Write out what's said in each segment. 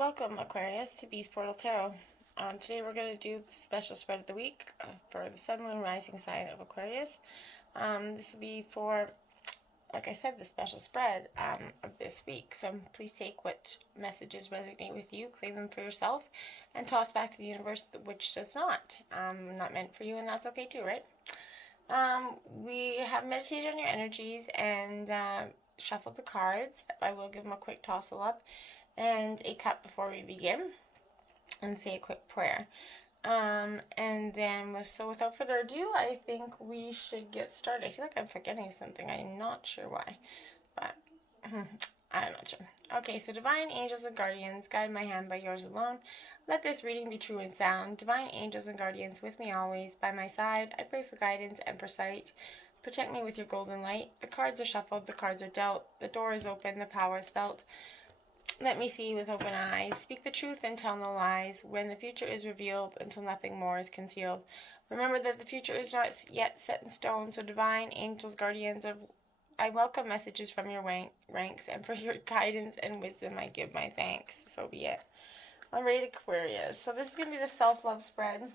Welcome, Aquarius, to Beast Portal Tarot. Today we're going to do the special spread of the week for the Sun, Moon, Rising sign of Aquarius. This will be for, like I said, the special spread of this week. So please take what messages resonate with you, claim them for yourself, and toss back to the universe which does not. Not meant for you, and that's okay too, right? We have meditated on your energies and shuffled the cards. I will give them a quick tossle up and a cut before we begin and say a quick prayer. And then without further ado, I think we should get started. I feel like I'm forgetting something. I'm not sure why, but I'm not sure. Okay, so divine angels and guardians, guide my hand by yours alone. Let this reading be true and sound. Divine angels and guardians, with me always, by my side, I pray for guidance and foresight. Protect me with your golden light. The cards are shuffled, the cards are dealt, the door is open, the power is felt. Let me see with open eyes. Speak the truth and tell no lies. When the future is revealed, until nothing more is concealed. Remember that the future is not yet set in stone. So divine angels, guardians, I welcome messages from your ranks, and for your guidance and wisdom I give my thanks. So be it. All right, Aquarius. So this is going to be the self-love spread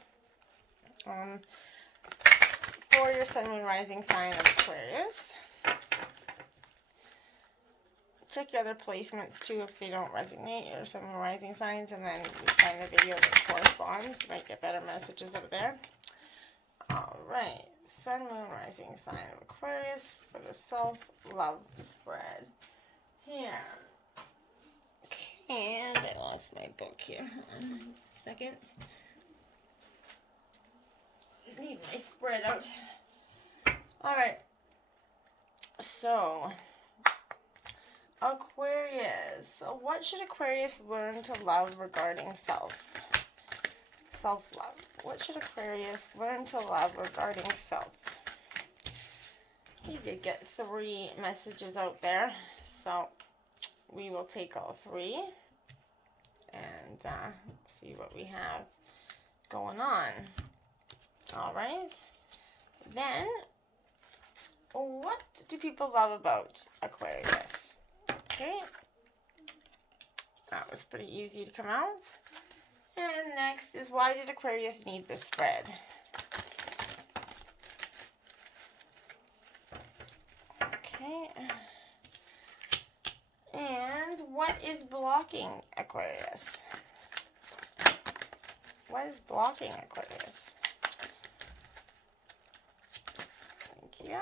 for your Sun, Moon, Rising sign of Aquarius. Check your other placements too if they don't resonate, or some rising signs, and then you find the video that corresponds. You might get better messages out there. Alright, Sun, Moon, Rising sign of Aquarius for the self-love spread. Here. Okay, and I lost my book here. Just a second. I need my spread out. Alright. So Aquarius. So what should Aquarius learn to love regarding self-love? What should Aquarius learn to love regarding self? You did get 3 messages out there, so we will take all 3 and see what we have going on. Alright. Then, what do people love about Aquarius? Okay, that was pretty easy to come out. And next is, why did Aquarius need this spread? Okay. And what is blocking Aquarius? What is blocking Aquarius? Thank you.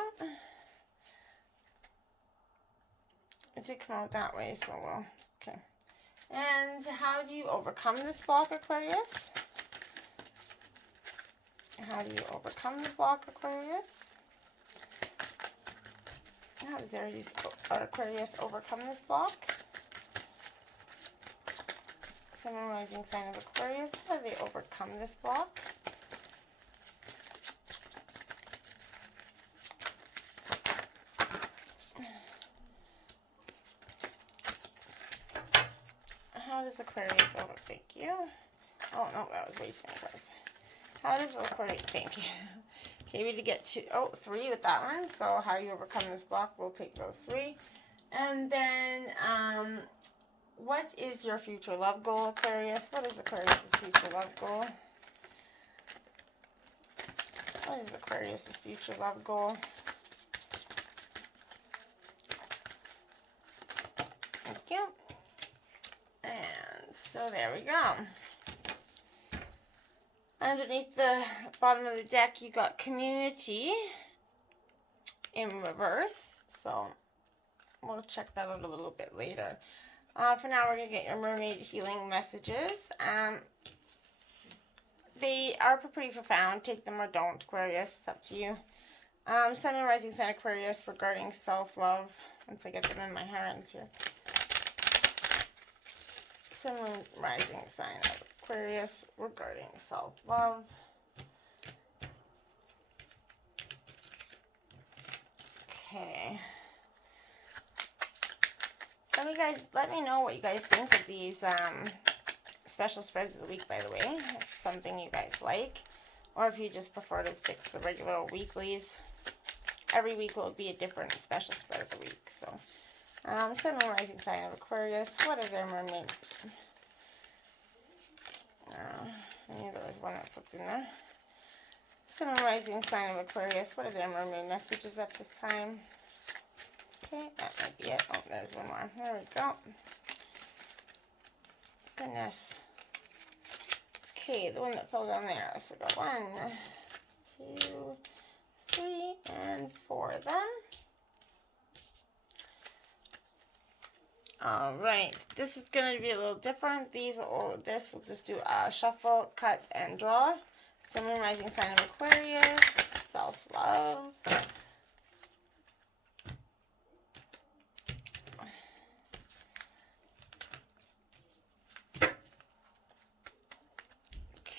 It did come out that way, so well, okay. And how do you overcome this block, Aquarius? How do you overcome the block, Aquarius? How does Aquarius overcome this block? Sun, Moon, Rising sign of Aquarius, how do they overcome this block? How does Aquarius thank you. Oh, no, that was way too many cards. How does Aquarius, thank you. Okay, we did get 3 with that one. So how do you overcome this block? We'll take those 3. And then, what is your future love goal, Aquarius? What is Aquarius' future love goal? What is Aquarius' future love goal? Thank you. And so there we go. Underneath the bottom of the deck, you got community in reverse. So we'll check that out a little bit later. For now, we're going to get your mermaid healing messages. They are pretty profound. Take them or don't, Aquarius. It's up to you. Sun and Rising sign Aquarius regarding self-love. Once I get them in my hands here. Sun, Moon, Rising sign of Aquarius regarding self-love. Okay. Let me know what you guys think of these special spreads of the week, by the way. If it's something you guys like, or if you just prefer to stick to the regular weeklies. Every week will be a different special spread of the week. So, Sun and Rising sign of Aquarius. What are their mermaid I knew there was one that flipped in there. Sun and rising sign of Aquarius. What are their mermaid messages at this time? Okay, that might be it. Oh, there's one more. There we go. Goodness. Okay, the one that fell down there. So we got 1, 2, 3, and 4 of them. Alright, this is going to be a little different. This we'll just do a shuffle, cut, and draw. Sun and rising sign of Aquarius. Self-love.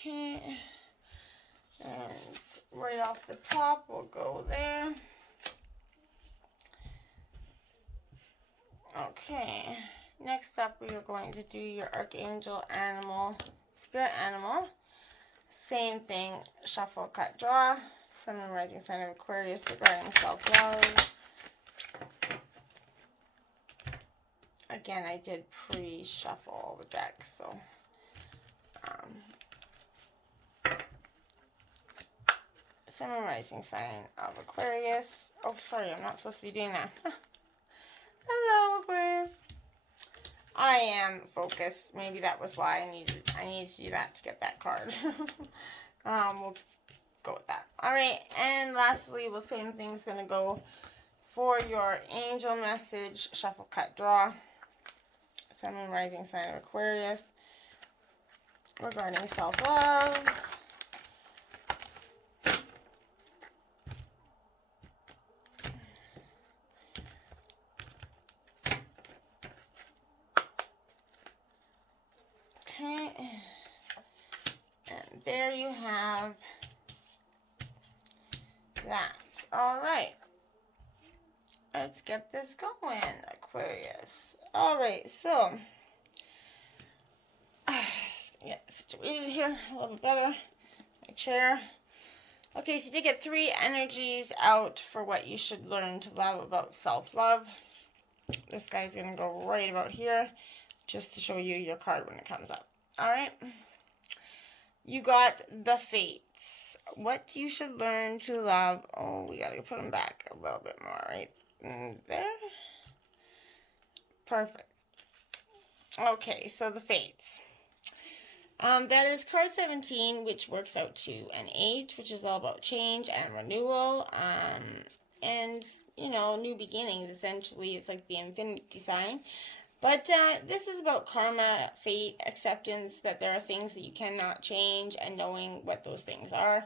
Okay, and right off the top, we'll go there. Okay, next up we are going to do your archangel animal, spirit animal. Same thing, shuffle, cut, draw. Sun and rising sign of Aquarius regarding self-love. Again, I did pre-shuffle the deck, so Sun and rising sign of Aquarius. Oh, sorry, I'm not supposed to be doing that. Hello, Aquarius. I am focused. Maybe that was why I needed to do that to get that card. We'll go with that. All right, and lastly, the same thing's going to go for your angel message, shuffle, cut, draw. Sun and rising sign of Aquarius regarding self-love. Okay, and there you have that. All right, let's get this going, Aquarius. All right, so get situated here a little bit better. My chair. Okay, so you did get 3 energies out for what you should learn to love about self-love. This guy's going to go right about here, just to show you your card when it comes up. All right. You got the Fates. What you should learn to love. Oh, we got to put them back a little bit more, right there. Perfect. Okay, so the Fates. That is card 17, which works out to an 8, which is all about change and renewal. And, you know, new beginnings, essentially. It's like the infinity sign. But this is about karma, fate, acceptance, that there are things that you cannot change, and knowing what those things are.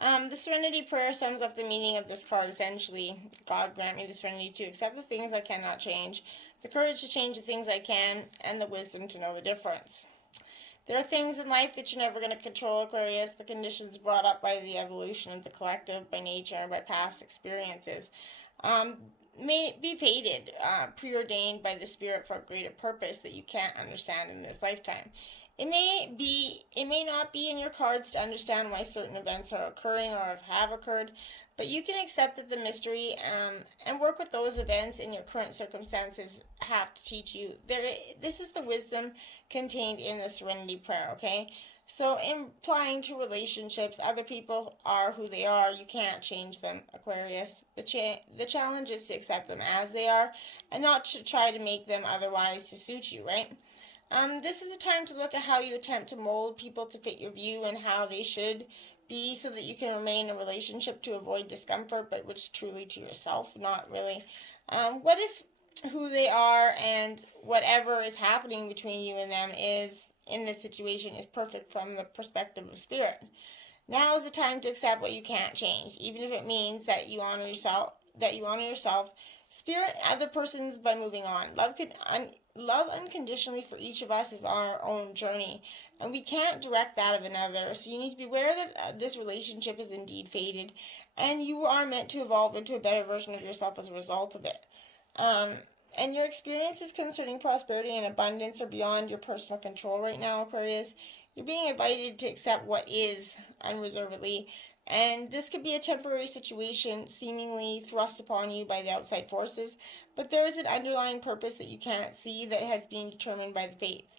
The Serenity Prayer sums up the meaning of this card, essentially. God grant me the serenity to accept the things I cannot change, the courage to change the things I can, and the wisdom to know the difference. There are things in life that you're never going to control, Aquarius. The conditions brought up by the evolution of the collective, by nature, and by past experiences may be fated, preordained by the spirit for a greater purpose that you can't understand in this lifetime. It may not be in your cards to understand why certain events are occurring or have occurred, but you can accept that the mystery and work with those events in your current circumstances have to teach you. This is the wisdom contained in the Serenity Prayer, okay? So, implying to relationships, other people are who they are. You can't change them, Aquarius. The challenge is to accept them as they are and not to try to make them otherwise to suit you, right? This is a time to look at how you attempt to mold people to fit your view and how they should be so that you can remain in a relationship to avoid discomfort, but which truly to yourself, not really. What if who they are and whatever is happening between you and them is in this situation is perfect from the perspective of spirit? Now is the time to accept what you can't change, even if it means that you honor yourself, spirit, other persons by moving on. Love unconditionally for each of us is our own journey, and we can't direct that of another. So you need to be aware that this relationship is indeed fated, and you are meant to evolve into a better version of yourself as a result of it. And your experiences concerning prosperity and abundance are beyond your personal control right now, Aquarius. You're being invited to accept what is unreservedly, and this could be a temporary situation seemingly thrust upon you by the outside forces, but there is an underlying purpose that you can't see that has been determined by the fates.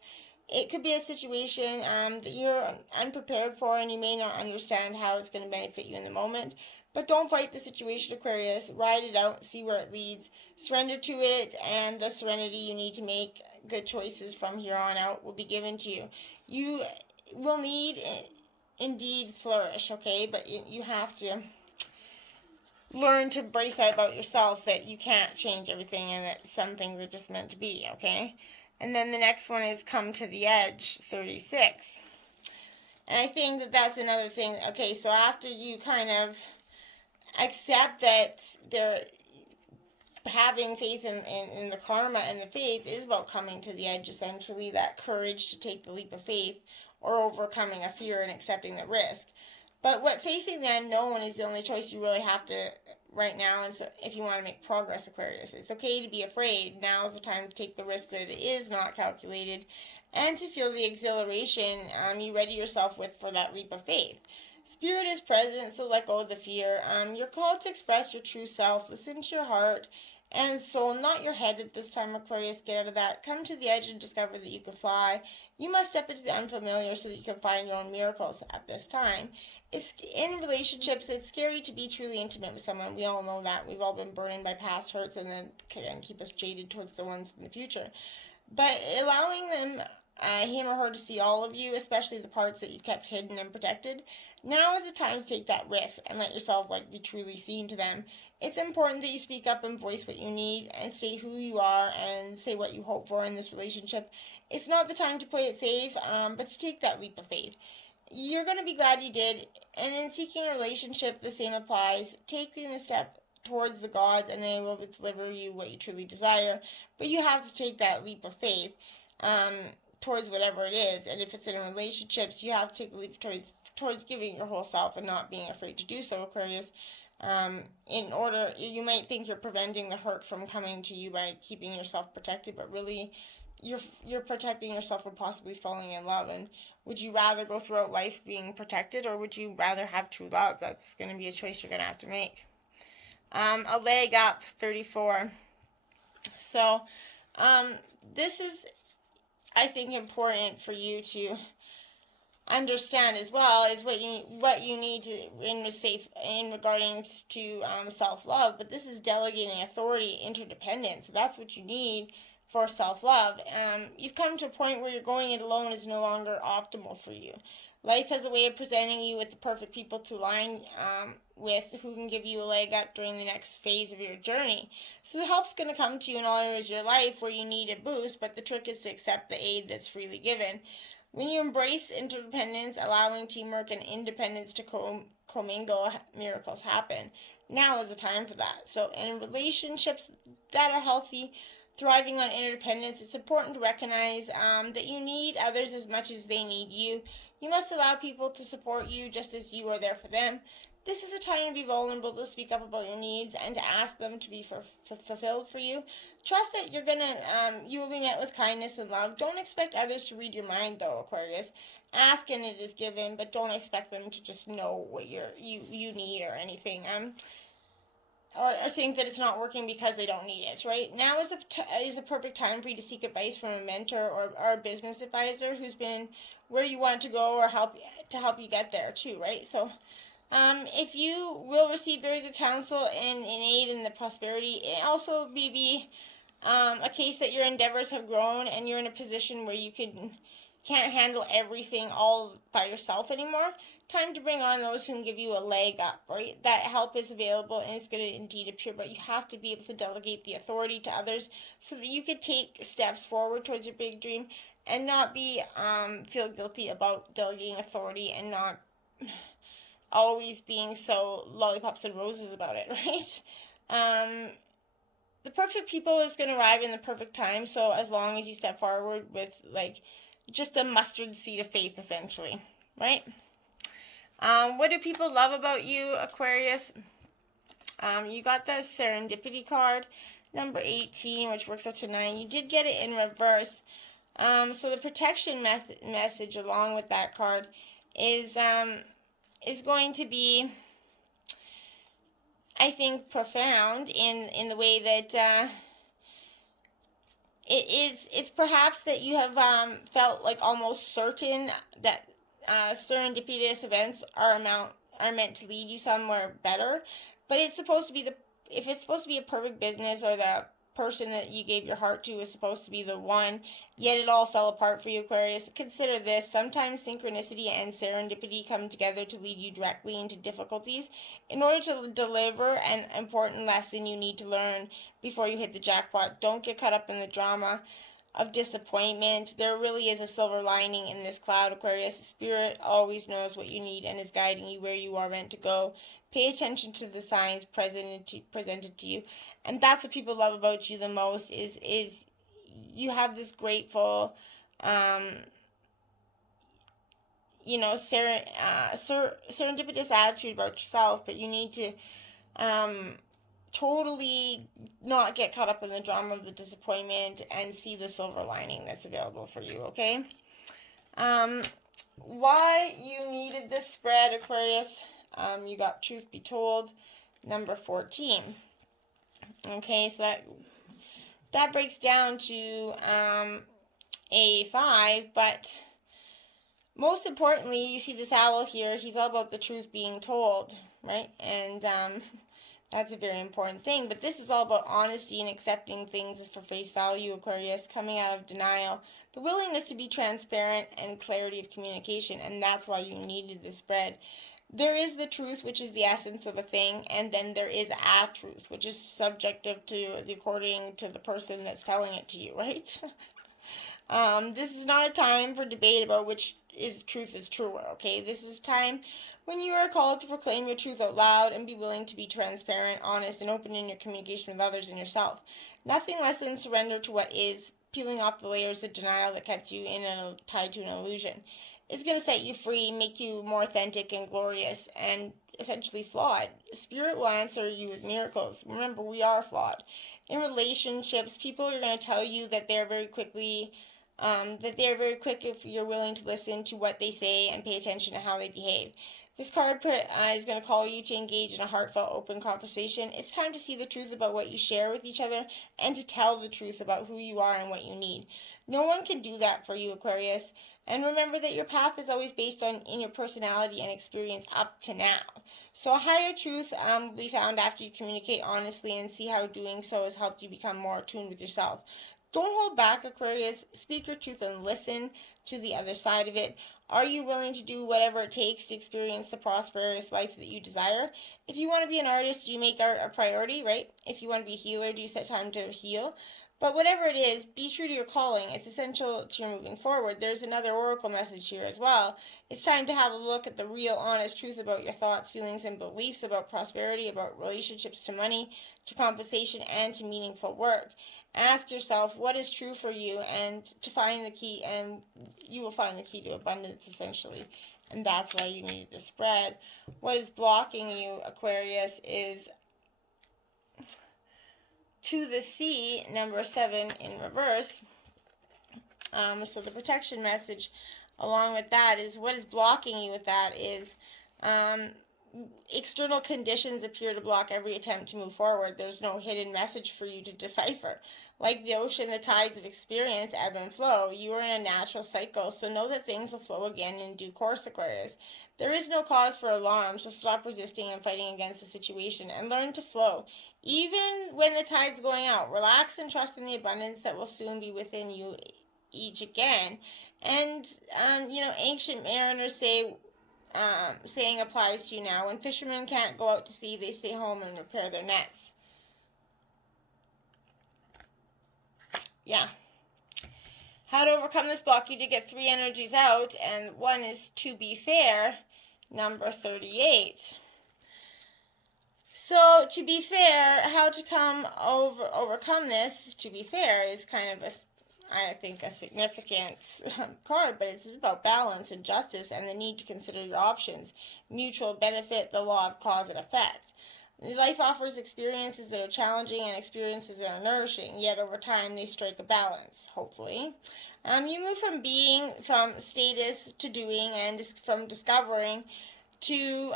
it could be a situation that you're unprepared for, and you may not understand how it's going to benefit you in the moment. But don't fight the situation, Aquarius. Ride it out, see where it leads. Surrender to it, and the serenity you need to make good choices from here on out will be given to you. You will need, indeed, flourish, okay? But you have to learn to embrace that about yourself, that you can't change everything and that some things are just meant to be, okay? And then the next one is come to the edge, 36. And I think that that's another thing. Okay, so after you kind of accept that they're having faith in the karma and the faith is about coming to the edge, essentially, that courage to take the leap of faith or overcoming a fear and accepting the risk. But what facing the unknown is the only choice you really have to right now. And so if you want to make progress, Aquarius, it's okay to be afraid. Now is the time to take the risk that it is not calculated and to feel the exhilaration you ready yourself with for that leap of faith. Spirit is present, so let go of the fear. You're called to express your true self. Listen to your heart and soul, not your head at this time, Aquarius. Get out of that. Come to the edge and discover that you can fly. You must step into the unfamiliar so that you can find your own miracles at this time. It's in relationships, it's scary to be truly intimate with someone. We all know that. We've all been burned by past hurts and then can keep us jaded towards the ones in the future. But allowing them, him or her, to see all of you, especially the parts that you've kept hidden and protected, now is the time to take that risk and let yourself be truly seen to them. It's important that you speak up and voice what you need and say who you are and say what you hope for in this relationship. It's not the time to play it safe, but to take that leap of faith. You're going to be glad you did. And in seeking a relationship, the same applies. Taking a step towards the gods and they will deliver you what you truly desire. But you have to take that leap of faith towards whatever it is. And if it's in relationships, you have to take a leap towards giving your whole self and not being afraid to do so, Aquarius. In order, you might think you're preventing the hurt from coming to you by keeping yourself protected, but really you're protecting yourself from possibly falling in love. And would you rather go throughout life being protected, or would you rather have true love? That's going to be a choice you're going to have to make. A leg up, 34. So this is, I think, important for you to understand as well, is what you need to in regarding to self-love. But this is delegating authority, interdependence. So that's what you need for self-love. You've come to a point where you're going it alone is no longer optimal for you. Life has a way of presenting you with the perfect people to align with, who can give you a leg up during the next phase of your journey. So the help's going to come to you in all areas of your life where you need a boost, but the trick is to accept the aid that's freely given. When you embrace interdependence, allowing teamwork and independence to commingle, miracles happen. Now is the time for that. So in relationships that are healthy, thriving on interdependence, it's important to recognize that you need others as much as they need you. You must allow people to support you just as you are there for them. This is a time to be vulnerable, to speak up about your needs, and to ask them to be fulfilled for you. Trust that you will be met with kindness and love. Don't expect others to read your mind, though, Aquarius. Ask and it is given, but don't expect them to just know what you need or anything. Or think that it's not working because they don't need it, right? Now is a perfect time for you to seek advice from a mentor or a business advisor who's been where you want to go, or help you get there too, right? So if you will receive very good counsel and aid in the prosperity, it also may be a case that your endeavors have grown and you're in a position where you can't handle everything all by yourself anymore. Time to bring on those who can give you a leg up, right? That help is available and it's going to indeed appear, but you have to be able to delegate the authority to others so that you can take steps forward towards your big dream and not be feel guilty about delegating authority and not always being so lollipops and roses about it, right? The perfect people is going to arrive in the perfect time, so as long as you step forward with just a mustard seed of faith, essentially, right? What do people love about you, Aquarius? You got the serendipity card, number 18, which works out to 9. You did get it in reverse. So the protection message along with that card is going to be, I think, profound in the way that it's perhaps that you have felt like almost certain that serendipitous events are meant to lead you somewhere better, but it's supposed to be if it's supposed to be a perfect business, or the person that you gave your heart to is supposed to be the one, yet it all fell apart for you, Aquarius. Consider this: sometimes synchronicity and serendipity come together to lead you directly into difficulties. In order to deliver an important lesson you need to learn before you hit the jackpot, don't get caught up in the drama of disappointment. There really is a silver lining in this cloud, Aquarius. The Spirit always knows what you need and is guiding you where you are meant to go. Pay attention to the signs presented to you. And that's what people love about you the most, is you have this grateful, serendipitous attitude about yourself, but you need to totally not get caught up in the drama of the disappointment and see the silver lining that's available for you, okay? Why you needed this spread, Aquarius? You got Truth Be Told, number 14. Okay, so that breaks down to a 5, but most importantly, you see this owl here. He's all about the truth being told, right? And that's a very important thing. But this is all about honesty and accepting things for face value, Aquarius, coming out of denial, the willingness to be transparent, and clarity of communication. And that's why you needed this spread. There is the truth, which is the essence of a thing, and then there is a truth, which is subjective to according to the person that's telling it to you, right? This is not a time for debate about which truth is truer, okay? This is time when you are called to proclaim your truth out loud and be willing to be transparent, honest, and open in your communication with others and yourself. Nothing less than surrender to what is, peeling off the layers of denial that kept you tied to an illusion. It's going to set you free, make you more authentic and glorious, and essentially flawed. Spirit will answer you with miracles. Remember, we are flawed. In relationships, people are going to tell you that they're very quick if you're willing to listen to what they say and pay attention to how they behave. This card is going to call you to engage in a heartfelt, open conversation. It's time to see the truth about what you share with each other and to tell the truth about who you are and what you need. No one can do that for you, Aquarius. And remember that your path is always based in your personality and experience up to now. So a higher truth will be found after you communicate honestly and see how doing so has helped you become more attuned with yourself. Don't hold back, Aquarius. Speak your truth and listen to the other side of it. Are you willing to do whatever it takes to experience the prosperous life that you desire? If you want to be an artist, do you make art a priority, right? If you want to be a healer, do you set time to heal? But whatever it is, be true to your calling. It's essential to your moving forward. There's another oracle message here as well. It's time to have a look at the real, honest truth about your thoughts, feelings, and beliefs about prosperity, about relationships, to money, to compensation, and to meaningful work. Ask yourself what is true for you, and to find the key, and you will find the key to abundance, essentially. And that's why you need the spread. What is blocking you, Aquarius, is to the sea, number 7 in reverse. So the protection message along with that is, what is blocking you with that is external conditions appear to block every attempt to move forward. There's no hidden message for you to decipher. Like the ocean, the tides of experience ebb and flow. You are in a natural cycle, so know that things will flow again in due course, Aquarius. There is no cause for alarm, so stop resisting and fighting against the situation and learn to flow. Even when the tide's going out, relax and trust in the abundance that will soon be within you each again. And, ancient mariners saying applies to you now. When fishermen can't go out to sea, they stay home and repair their nets. Yeah. How to overcome this block? You did get 3 energies out, and one is to be fair, number 38. So, to be fair, how to overcome this, to be fair, is kind of a significant card, but it's about balance and justice and the need to consider your options, mutual benefit, the law of cause and effect. Life offers experiences that are challenging and experiences that are nourishing, yet over time they strike a balance, hopefully. You move from status to doing, and from discovering to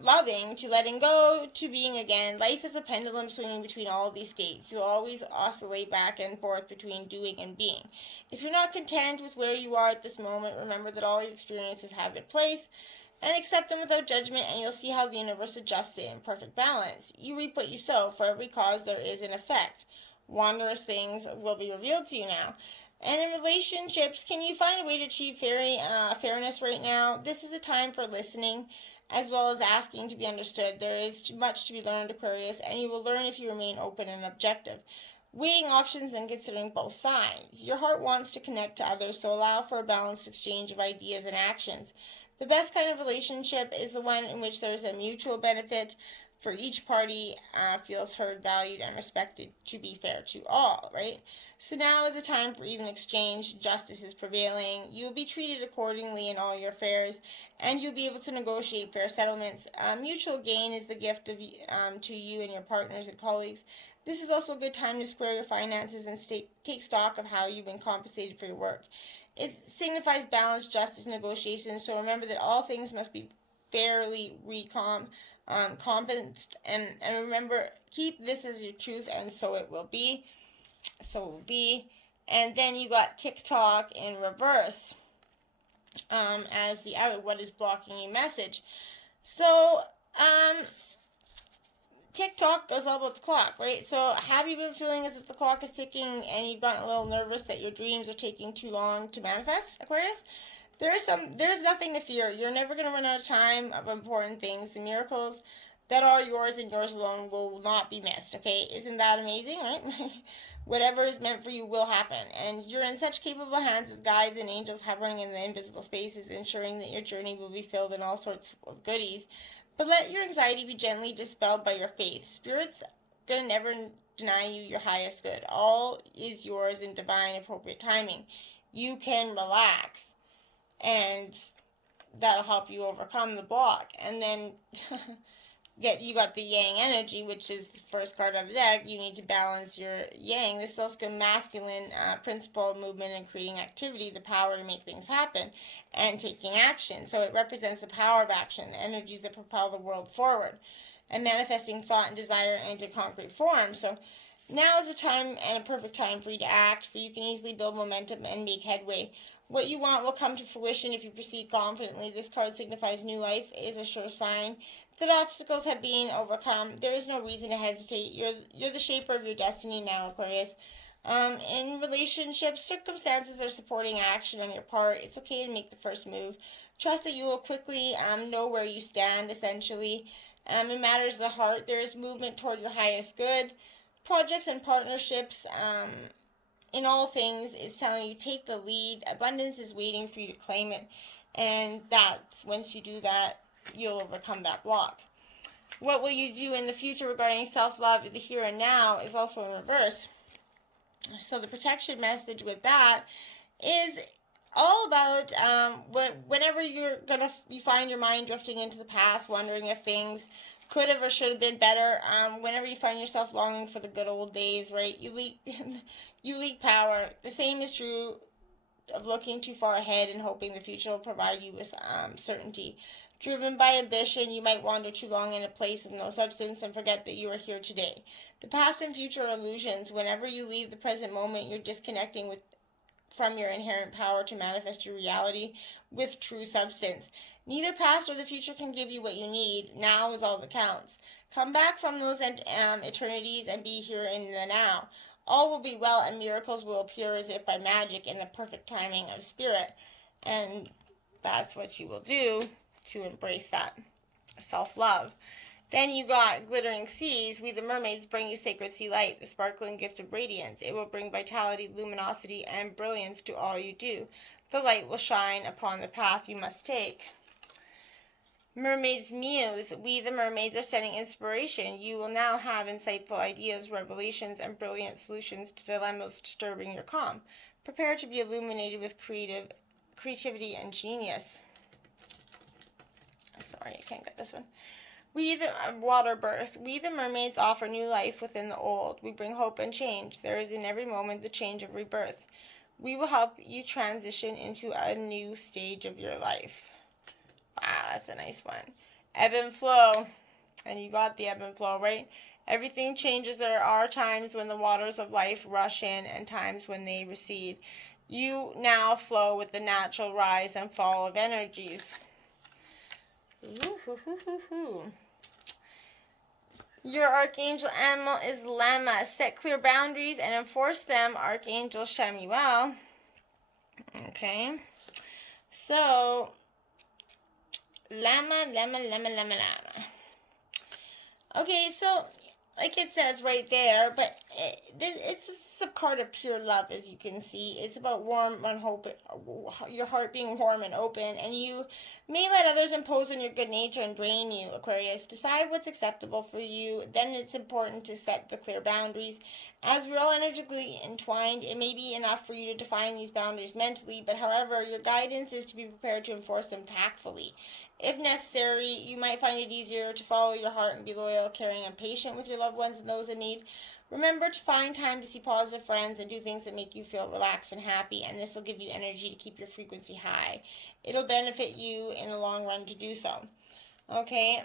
loving, to letting go, to being again. Life is a pendulum swinging between all of these states. You'll always oscillate back and forth between doing and being. If you're not content with where you are at this moment, remember that all your experiences have their place, and accept them without judgment, and you'll see how the universe adjusts it in perfect balance. You reap what you sow. For every cause there is an effect. Wondrous things will be revealed to you now. And in relationships, can you find a way to achieve fairness right now? This is a time for listening as well as asking to be understood. There is too much to be learned, Aquarius, and you will learn if you remain open and objective, weighing options and considering both sides. Your heart wants to connect to others, so allow for a balanced exchange of ideas and actions. The best kind of relationship is the one in which there is a mutual benefit for each party, feels heard, valued, and respected, to be fair to all, right? So now is a time for even exchange. Justice is prevailing. You will be treated accordingly in all your affairs, and you'll be able to negotiate fair settlements. Mutual gain is the gift of to you and your partners and colleagues. This is also a good time to square your finances and take stock of how you've been compensated for your work. It signifies balance, justice, negotiation. So remember that all things must be fairly compensed, and remember, keep this as your truth, and so it will be. And then you got TikTok in reverse as the other, what is blocking you message. So TikTok goes all about the clock, right? So have you been feeling as if the clock is ticking and you've gotten a little nervous that your dreams are taking too long to manifest, Aquarius? There's nothing to fear. You're never going to run out of time of important things. The miracles that are yours and yours alone will not be missed, okay? Isn't that amazing, right? Whatever is meant for you will happen. And you're in such capable hands with guides and angels hovering in the invisible spaces, ensuring that your journey will be filled in all sorts of goodies. But let your anxiety be gently dispelled by your faith. Spirit's going to never deny you your highest good. All is yours in divine appropriate timing. You can relax, and that'll help you overcome the block. And then you got the yang energy, which is the first card of the deck. You need to balance your yang. This is also a masculine principle of movement and creating activity, the power to make things happen and taking action. So it represents the power of action, the energies that propel the world forward, and manifesting thought and desire into concrete form. So now is a time and a perfect time for you to act, for you can easily build momentum and make headway. What you want will come to fruition if you proceed confidently. This card signifies new life. It is a sure sign that obstacles have been overcome. There is no reason to hesitate. You're the shaper of your destiny now, Aquarius. In relationships, circumstances are supporting action on your part. It's okay to make the first move. Trust that you will quickly know where you stand, essentially. In matters of the heart, there is movement toward your highest good. Projects and partnerships, in all things, it's telling you take the lead. Abundance is waiting for you to claim it. And that's, once you do that, you'll overcome that block. What will you do in the future regarding self-love? The here and now is also in reverse. So the protection message with that is all about whenever you find your mind drifting into the past, wondering if things could have or should have been better. Whenever you find yourself longing for the good old days, right? You leak power. The same is true of looking too far ahead and hoping the future will provide you with certainty. Driven by ambition, you might wander too long in a place with no substance and forget that you are here today. The past and future are illusions. Whenever you leave the present moment, you're disconnecting from your inherent power to manifest your reality with true substance. Neither past or the future can give you what you need. Now is all that counts. Come back from those eternities and be here in the now. All will be well and miracles will appear as if by magic in the perfect timing of spirit. And that's what you will do to embrace that self-love. Then you got glittering seas. We the mermaids bring you sacred sea light, the sparkling gift of radiance. It will bring vitality, luminosity, and brilliance to all you do. The light will shine upon the path you must take. Mermaids muse. We the mermaids are sending inspiration. You will now have insightful ideas, revelations, and brilliant solutions to dilemmas disturbing your calm. Prepare to be illuminated with creativity and genius. Sorry, I can't get this one. We the water birth. We the mermaids offer new life within the old. We bring hope and change. There is in every moment the change of rebirth. We will help you transition into a new stage of your life. Wow, that's a nice one. Ebb and flow. And you got the ebb and flow, right? Everything changes. There are times when the waters of life rush in and times when they recede. You now flow with the natural rise and fall of energies. Ooh. Your archangel animal is Llama. Set clear boundaries and enforce them, Archangel Shamuel. Okay. So, Llama. Okay, so like it says right there, but it's a card of pure love, as you can see. It's about warm and hope, your heart being warm and open, and you may let others impose on your good nature and drain you, Aquarius. Decide what's acceptable for you. Then it's important to set the clear boundaries. As we're all energetically entwined, it may be enough for you to define these boundaries mentally, but however, your guidance is to be prepared to enforce them tactfully. If necessary, you might find it easier to follow your heart and be loyal, caring, and patient with your loved ones and those in need. Remember to find time to see positive friends and do things that make you feel relaxed and happy, and this will give you energy to keep your frequency high. It'll benefit you in the long run to do so. Okay,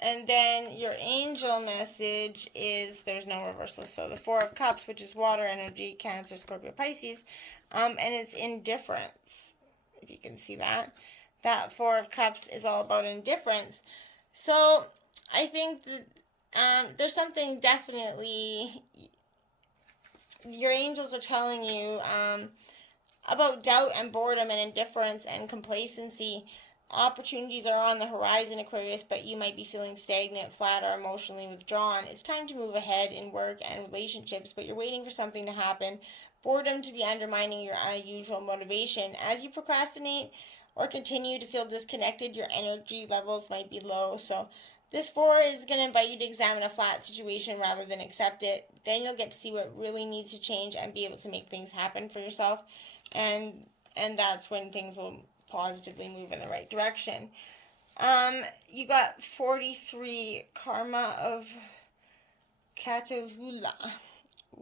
and then your angel message is, there's no reversal, so the Four of Cups, which is water energy, Cancer, Scorpio, Pisces, and it's indifference, if you can see that. That Four of Cups is all about indifference. So I think that there's something definitely your angels are telling you about doubt and boredom and indifference and complacency. Opportunities are on the horizon, Aquarius, but you might be feeling stagnant, flat, or emotionally withdrawn. It's time to move ahead in work and relationships, but you're waiting for something to happen. Boredom to be undermining your unusual motivation. As you procrastinate or continue to feel disconnected, your energy levels might be low. So this 4 is going to invite you to examine a flat situation rather than accept it. Then you'll get to see what really needs to change and be able to make things happen for yourself. And that's when things will positively move in the right direction. You got 43, Karma of Cthulhu.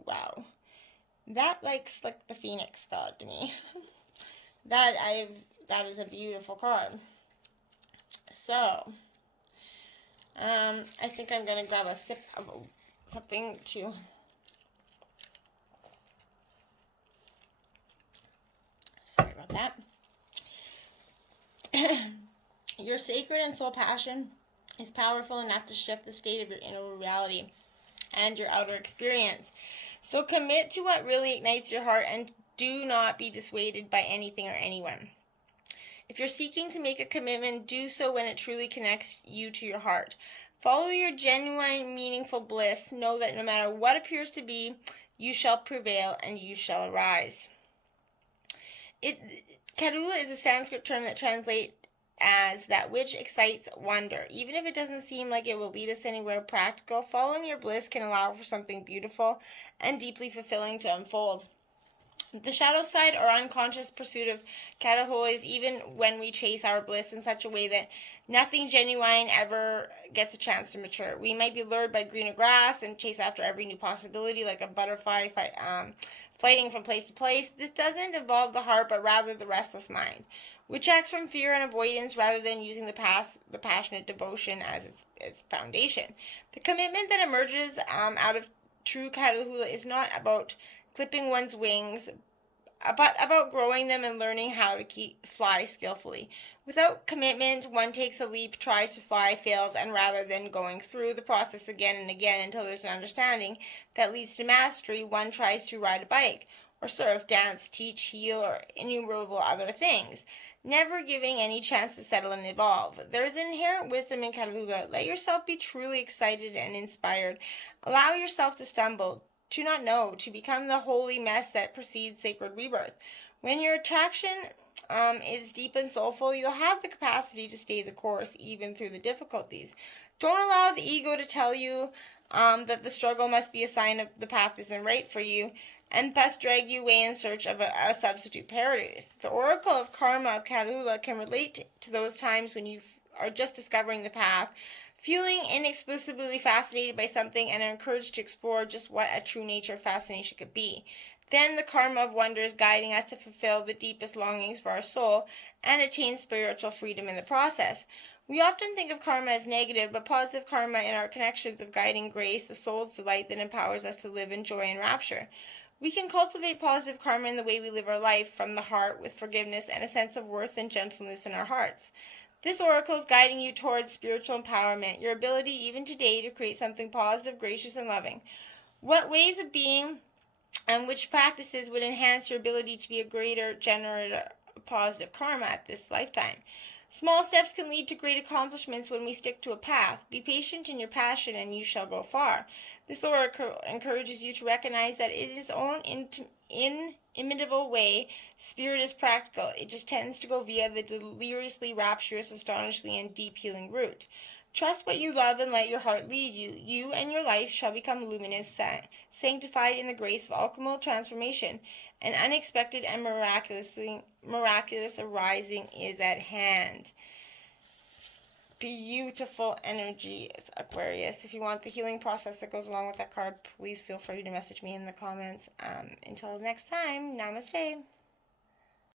Wow. That looks like the Phoenix god to me. That is a beautiful card. So, I think I'm going to grab a sip of something to sorry about that. Your sacred and soul passion is powerful enough to shift the state of your inner reality and your outer experience. So commit to what really ignites your heart and do not be dissuaded by anything or anyone. If you're seeking to make a commitment, do so when it truly connects you to your heart. Follow your genuine, meaningful bliss. Know that no matter what appears to be, you shall prevail and you shall arise. Karula is a Sanskrit term that translates as that which excites wonder. Even if it doesn't seem like it will lead us anywhere practical, following your bliss can allow for something beautiful and deeply fulfilling to unfold. The shadow side or unconscious pursuit of Cthulhu is even when we chase our bliss in such a way that nothing genuine ever gets a chance to mature. We might be lured by greener grass and chase after every new possibility like a butterfly flighting from place to place. This doesn't involve the heart, but rather the restless mind, which acts from fear and avoidance rather than using the passionate devotion as its foundation. The commitment that emerges out of true Cthulhu is not about clipping one's wings, but about growing them and learning how to fly skillfully. Without commitment, one takes a leap, tries to fly, fails, and rather than going through the process again and again until there's an understanding that leads to mastery, one tries to ride a bike, or surf, dance, teach, heal, or innumerable other things, never giving any chance to settle and evolve. There is inherent wisdom in Cthulhu. Let yourself be truly excited and inspired. Allow yourself to stumble, to not know, to become the holy mess that precedes sacred rebirth. When your attraction is deep and soulful, you'll have the capacity to stay the course even through the difficulties. Don't allow the ego to tell you that the struggle must be a sign of the path isn't right for you, and thus drag you away in search of a substitute paradise. The oracle of karma of Cthulhu can relate to those times when you are just discovering the path, feeling inexplicably fascinated by something, and are encouraged to explore just what a true nature of fascination could be. Then the karma of wonder is guiding us to fulfill the deepest longings for our soul and attain spiritual freedom in the process. We often think of karma as negative, but positive karma in our connections of guiding grace, the soul's delight that empowers us to live in joy and rapture. We can cultivate positive karma in the way we live our life from the heart with forgiveness and a sense of worth and gentleness in our hearts. This oracle is guiding you towards spiritual empowerment, your ability even today to create something positive, gracious, and loving. What ways of being and which practices would enhance your ability to be a greater generator of positive karma at this lifetime? Small steps can lead to great accomplishments when we stick to a path. Be patient in your passion and you shall go far. This oracle encourages you to recognize that in its own inimitable way, spirit is practical. It just tends to go via the deliriously rapturous, astonishingly, and deep healing route. Trust what you love and let your heart lead you. You and your life shall become luminous, sanctified in the grace of alchemical transformation. An unexpected and miraculous arising is at hand. Beautiful energy, Aquarius. If you want the healing process that goes along with that card, please feel free to message me in the comments. Until next time, namaste.